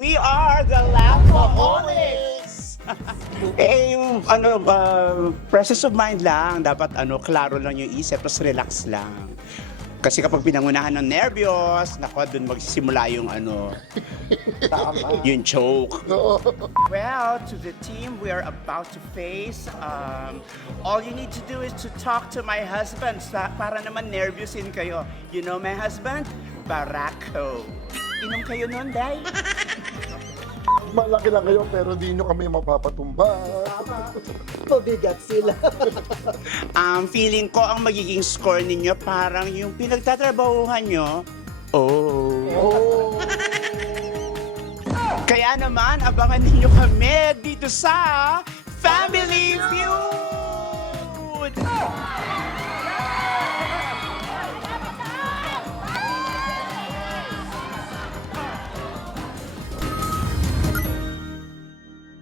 We are the Lampaholics! Yung presence of mind lang. Dapat klaro lang yung isip, tapos relax lang. Kasi kapag pinangunahan ng nervyos, nako, dun magsisimula yung yung choke. Well, to the team we are about to face, all you need to do is to talk to my husband para naman nervyusin kayo. You know my husband? Barako. Inom kayo nun, Day? Malaki lang kayo pero di nyo kami mapapatumba. Mabigat sila. Feeling ko ang magiging score ninyo parang yung pinagtatrabahuhan nyo. Oh. Kaya naman, abangan ninyo kami dito sa Family Feud!